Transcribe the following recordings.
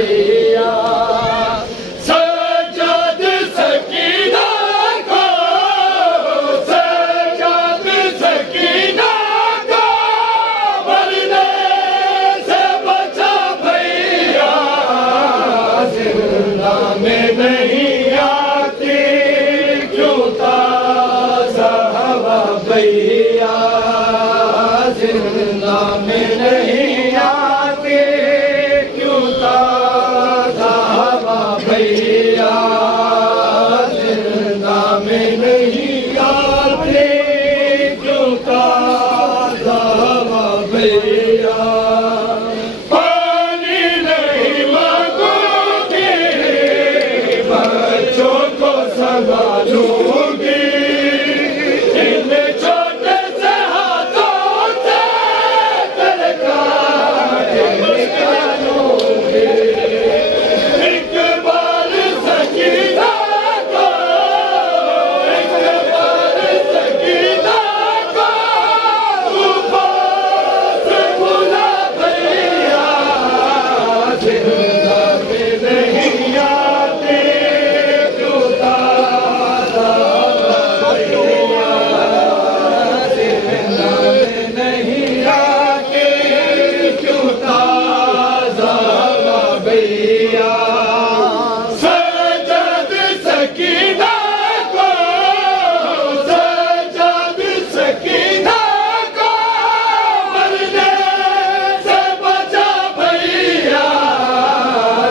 भैया सजाद सकीना को सजाद सकीना को मरने से बचा भैया जिंदा में नहीं आती क्यों ताज़ा हवा भैया जिंदा में नहीं आती क्यों ताज़ा हवा भैया जिंदा में नहीं आती क्यों ताज़ा हवा भैया पानी नहीं मांगूंगी बच्चों को संभालूंगी इन छोटे से हाथों से तलकारे निकालूंगी एक बार सकीना को एक बार सकीना को तूफान से बुला भैया जिंदा में नहीं आती क्यों ताज़ा भैया जिंदा में नहीं आती क्यों ताज़ा भैया सजाद सकीना को सजाद सकीना को मरने से बचा भैया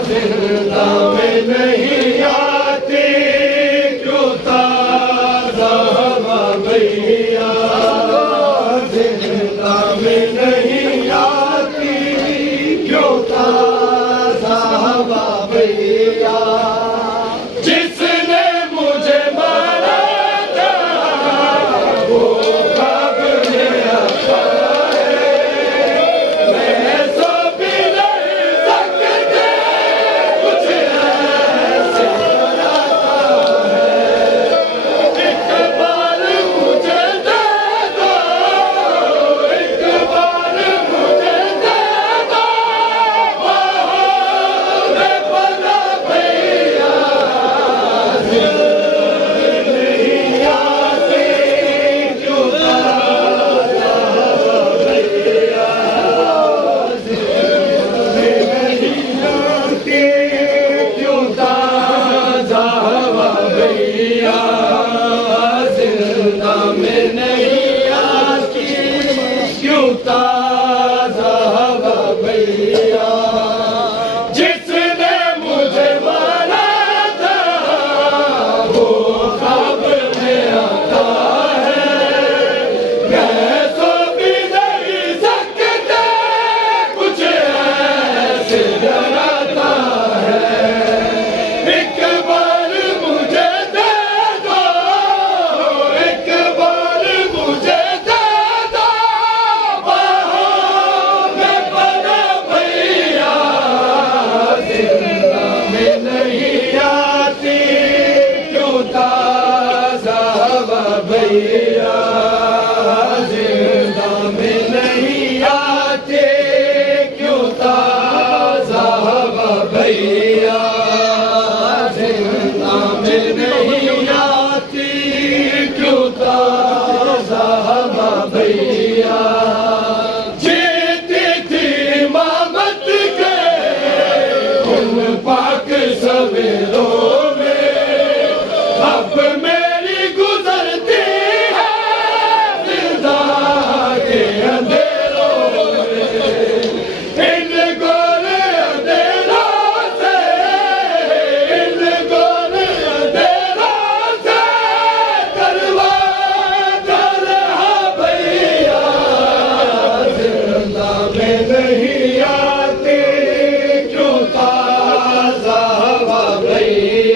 जिंदा में नहीं आती क्यों ताज़ा हवा भैया जिंदा में नहीं आती क्यों ताज़ा हवा भैया जिसने मुझे मारा था वो कब में आता है मैं सो भी नहीं सकते कुछ ऐसे बनाता है एक बार मुझे दे दो एक बार मुझे दे दो बाहों में बना भैया नहीं आती क्यों ताज़ा भैया नहीं आती क्यों ताज़ा हवा भैया जिंदा में नहीं आती क्यों ताज़ा हवा भैया जिसने मुझे मारा था वो ख्वाब में आता है मैं सो भी नहीं सकते कुछ ऐसे डराता है एक बार मुझे दे दो एक बार मुझे दे दो बाहों में बना भैया जिंदा में नहीं आती क्यों ताज़ा हवा भैया जिंदा में नहीं आती क्यों ताज़ा हवा भैया जिंदा में नहीं आती क्यों ताज़ा हवा भैया जीती थी इमामत के उन पाक सवेरों में अब मेरी गुजरती है जिंदा के अंधेरों में इन गोरे अंधेरों से इन गोरे अंधेरों से करवा कर भैया जिंदा में नहीं आती क्यों ताज़ा हवा भैया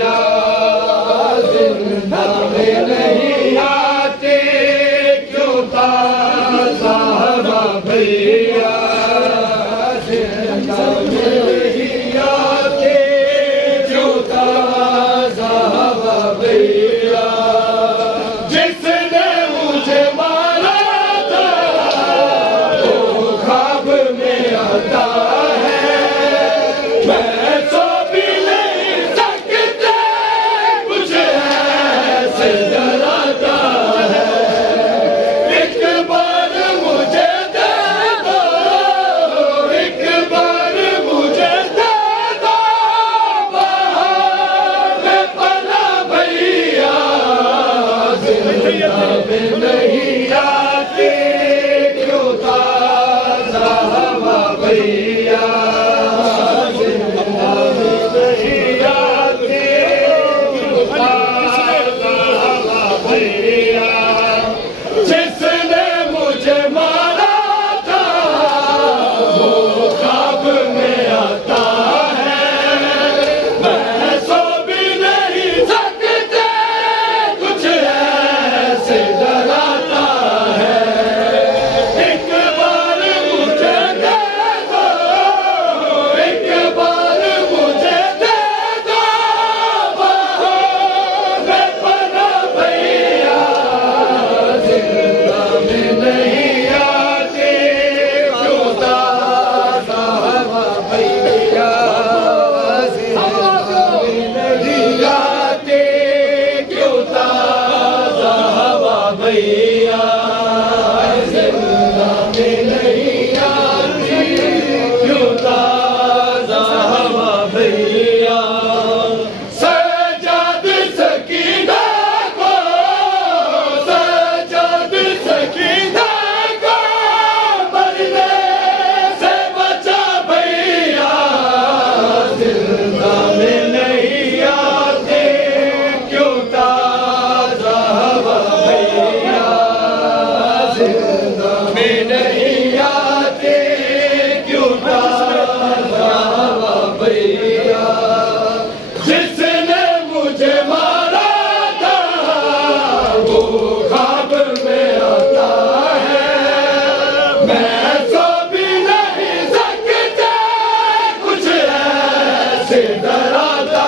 से डराता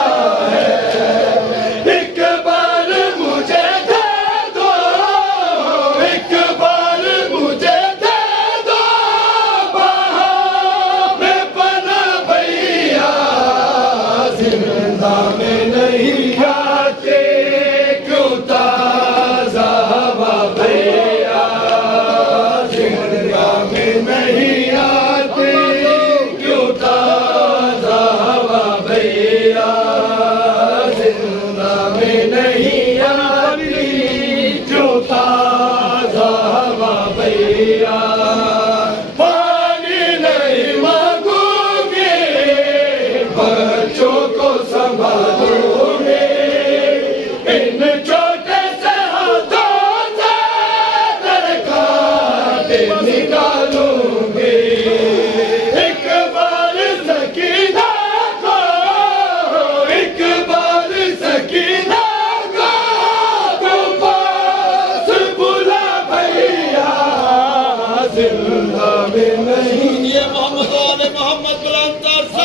है। एक बार मुझे दे दो, एक बार मुझे दे दो, बाहों में पनाह भैया, जिंदा में नहीं आते